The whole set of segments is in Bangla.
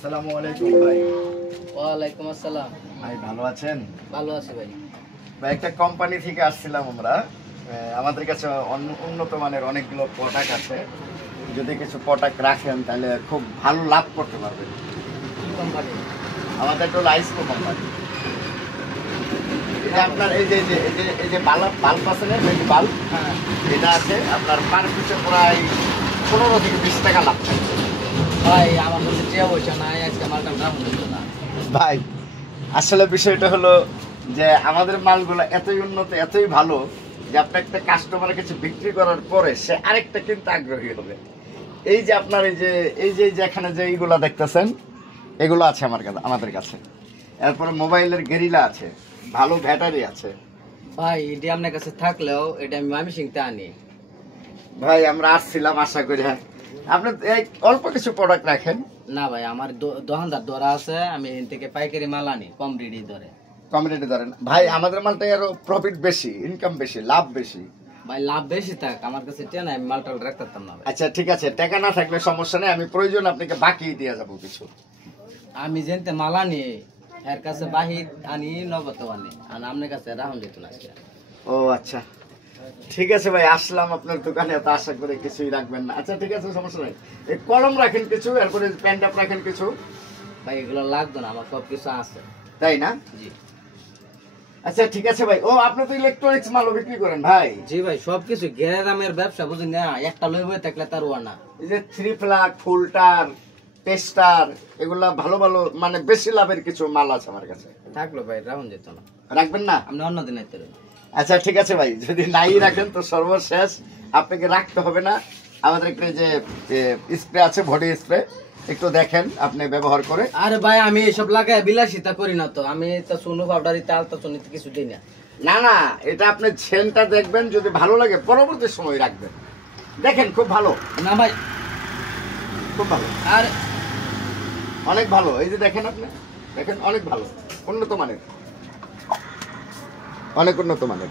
আসসালামু আলাইকুম ভাই। ওয়ালাইকুম আসসালাম। ভাই ভালো আছেন? ভালো আছি ভাই। ভাই একটা কোম্পানি থেকে আসছিলাম আমরা। আমাদের কাছে উন্নত মানের অনেকগুলো প্রোডাক্ট আছে। যদি কিছু প্রোডাক্ট রাখেন তাহলে খুব ভালো লাভ করতে পারবেন। কি কোম্পানি? আমাদের একটা লাইসকো কোম্পানি। এটা আপনার এই যে বাল্ব আছে না, এই বাল্ব, হ্যাঁ এটা আছে আপনার পার পিসে প্রায় 15 থেকে 20 টাকা লাভ থাকবে। ভাই, আমার কাছে টিয়া পয়সা নাই, আজকে মালটা দাম হলো না। ভাই আসলে বিষয়টা হলো যে আমাদের মালগুলো এতই উন্নত, এতই ভালো যে আপনি একটা কাস্টমারের কাছে বিক্রি করার পরে সে আরেকটা কিন্তু আগ্রহী হবে। এই যে আপনার এই যে এখানে যে এইগুলা দেখতেছেন, এগুলো আছে আমাদের কাছে। এরপরে মোবাইলের গেরিলা আছে, ভালো ব্যাটারি আছে। ভাই এটি আপনার কাছে থাকলেও এটা আমি ময়মনসিংহতে আনি। ভাই আমরা আসছিলাম আশা করি। হ্যাঁ, আপনি এই অল্প কিছু প্রোডাক্ট রাখেন। না ভাই, আমার দোকানদার দরা আছে, আমি এখান থেকে পাইকারি মাল আনি কম রেডি ধরে। কম রেটে ধরেন ভাই, আমাদের মালটাই আরো প্রফিট বেশি, ইনকাম বেশি, লাভ বেশি। ভাই লাভ বেশি থাক, আমার কাছে টিয়া নাই, আমি মালটা রাখতে পারতাম না ভাই। আচ্ছা ঠিক আছে, টাকা না থাকলে সমস্যা নেই, আমি প্রয়োজন আপনাকে বাকি দিয়ে যাবো কিছু। আমি যেতে মাল আনি এর কাছে বাহির আনি, নগদ আনি, আর আপনার কাছে রাহুল যেত না আজকে। ও আচ্ছা ঠিক আছে ভাই, আসলাম আপনার দোকানে, তো আশা করে কিছুই রাখবেন না। আচ্ছা ঠিক আছে, সমস্যা নেই। এই কলম রাখেন কিছু, এরপরে প্যান্ট আপ রাখেন কিছু। ভাই এগুলো লাগতো না, আমার সব কিছু আছে। তাই না? জি আচ্ছা ঠিক আছে ভাই। ও আপনি তো ইলেকট্রনিক্স মালও বিক্রি করেন ভাই? জি ভাই, সবকিছু গ্যারামের ব্যবসা, বুঝুন না, একটা লই বই থাকলে তার না। এই যে 3 প্লাগ, ফুলটার, টেস্টার, এগুলা ভালো ভালো মানে বেশি লাভের কিছু মাল আছে আমার কাছে। থাকলো ভাই, রাহুল যেত না। রাখবেন না? আপনি অন্য দিন আইতে পারেন। আচ্ছা ঠিক আছে ভাই, যদি নাই রাখেন তো সর্বশেষ আপনাকে রাখতে হবে না। আমাদের একটা যে স্প্রে আছে, বডি স্প্রে, একটু দেখেন আপনি ব্যবহার করে। আরে ভাই, আমি এসব লাগাই বিলাসিতা করি না তো, আমি তো সোনু পাউডারি তাল তো সোনিতে কিছু দিই না। না না, এটা আপনি ছেনটা দেখবেন, যদি ভালো লাগে পরবর্তী সময় রাখবেন। দেখেন খুব ভালো। না ভাই, খুব ভালো, আর অনেক ভালো। এই যে দেখেন, আপনি দেখেন, অনেক ভালো, উন্নত মানের, অনেক উন্নত মানের।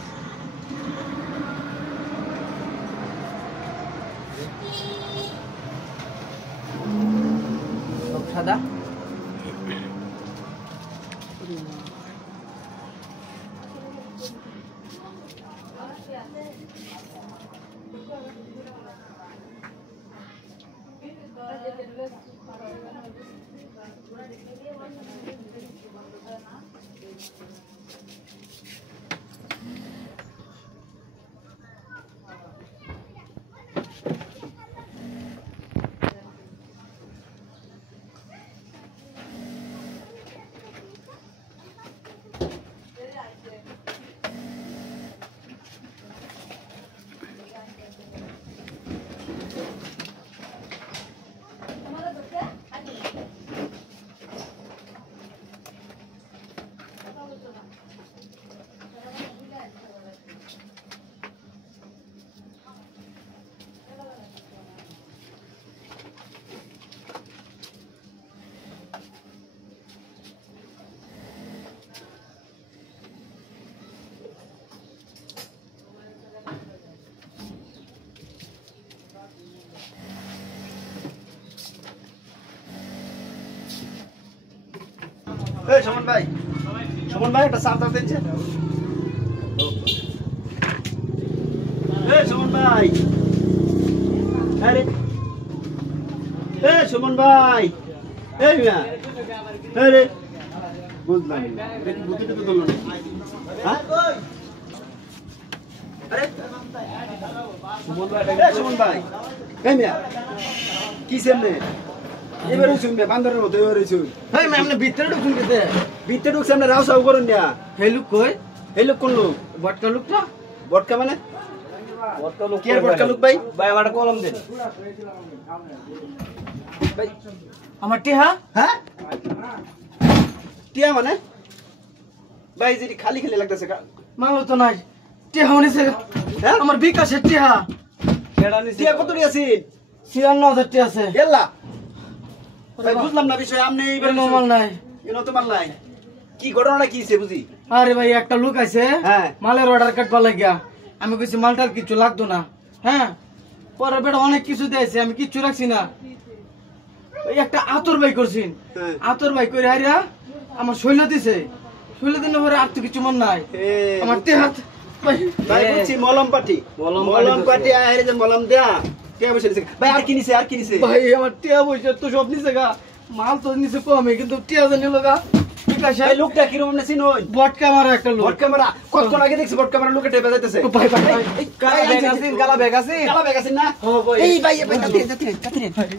সব সাদা। এই সুমন ভাই, সুমন ভাই একটা চার্জার দিন। এই সুমন ভাই, আরে এই সুমন ভাই, এই মিয়া, আরে বুঝলাম না, দেখি বুদ্ধিটা তো ধরলো না। হ্যাঁ আরে সুমন ভাই, এই সুমন ভাই, এই মিয়া কি সামনে এবারে শুনবে বান্দরের মতো এবারে শুন। ভাই আপনি ভিতরে ঢুকুন কেতে? ভিতরে ঢুকছে, আপনি রাও সাউ করেন না। এই লোক কই? এই লোক কোন লোক? বটকা লোক না? বটকা মানে? কি আর বটকা লোক ভাই? ভাই আমার কলম দেন ভাই। আমার টিহা? হ্যাঁ টিয়া মানে? ভাই যেটি খালি খালি লাগতেছে। মাল তো নাই, টিহা উনিছে। হ্যাঁ আমার বিকাশের টিহা। টিয়া কত দিয়েছিস? ৫৬,০০০ টি আছে। গেল্লা ভাই, বুঝলাম না বিষয়। আপনি এইবার মাল নাই, এনো তো মাল নাই। কি ঘটনাটা কি হইছে বুঝি? আরে ভাই একটা লোক আছে, হ্যাঁ মালের অর্ডার কাটবা লাগিয়া। আমি কইছি মালটার কিছু লাগতো না। হ্যাঁ, পরে বেটা অনেক কিছু দিয়েছে, আমি কিচ্ছু রাখছি না। এই একটা আতর বাই করছিন আতর বাই করে হাইরা আমার শৈল দিছে শৈল দিনের পরে আর তো কিছু মন নাই আমার তে হাত ভাই বুঝছি মলম পাটি মলম পাটি আরে যে মলম দেয়া কে বসে দিছে ভাই আর কি নিছে ভাই আমার টিয়া বইছে তো সব নিছে গা মাল তো নিছে কমে কিন্তু টিয়া জানি লগা ঠিক আছে ভাই লোকটা কি রকম নেছিন ওই বট ক্যামেরা একটা লোক বট ক্যামেরা কতক্ষণ আগে দেখছি বট ক্যামেরা লোকে টেপে যাইতেছে ভাই ভাই ভাই কালা ব্যাগ আছেন না ও ভাই এই ভাই তাড়াতাড়ি